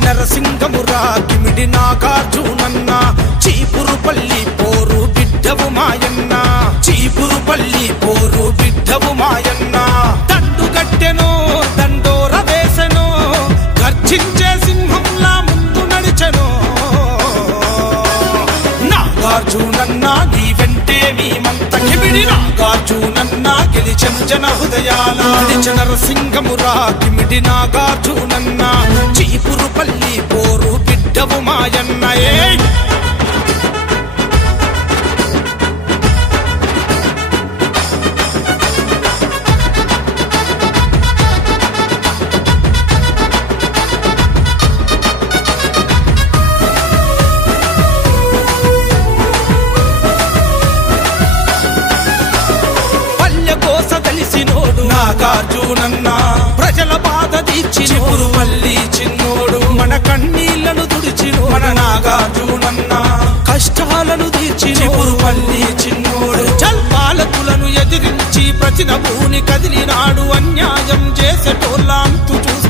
నరసింగమురా కిమిడి నాగార్జునన్న చీపురుపల్లి పోరు బిడ్డవు మాయన్న చీపురుపల్లి పోరు బిడ్డవు మాయన్న దండుగట్టెనో దండోర వేసెనో గర్జించే సింహంలా ముందు నడిచెనో నాగార్జునన్న నీ వెంటే మేమంత కిమిడి నాగార్జునన్న గెలిచెను జన హృదయాల నరసింగమురా కిమిడి నాగార్జునన్న చీపురుపల్లి పోరు బిడ్డవు మాయన్న నాగార్జునన్న ప్రజల బాధ తీర్చి చీపురుపల్లి చిన్నోడు మన కన్నీళ్లను తుడిచిను మన నాగార్జునన్న కష్టాలను తీర్చి చీపురుపల్లి చిన్నోడు పాలకులను ఎదిరించి ప్రతిన భూని కదిలినాడు అన్యాయం చేసేటోళ్ళ అంతు చూసి